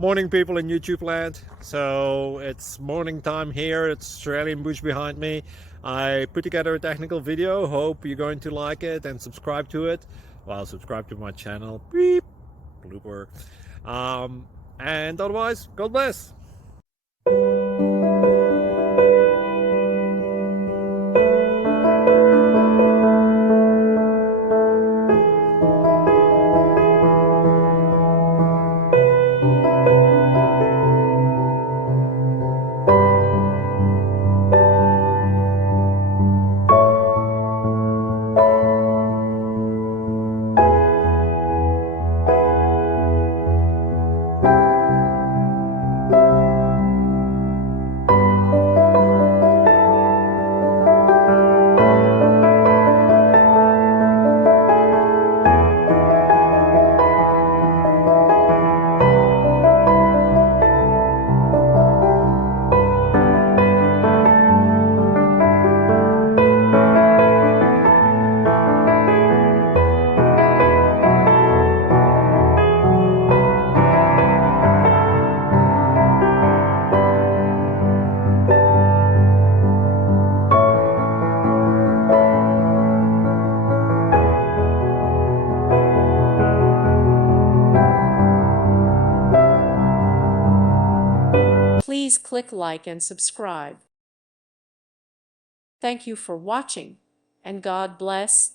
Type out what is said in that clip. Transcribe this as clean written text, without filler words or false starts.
Morning, people in YouTube land. So it's morning time here. It's Australian bush behind me. I put together a technical video. Hope you're going to like it and subscribe to it. Well, subscribe to my channel. Beep. Blooper. And otherwise, God bless. Please click like and subscribe. Thank you for watching, and God bless.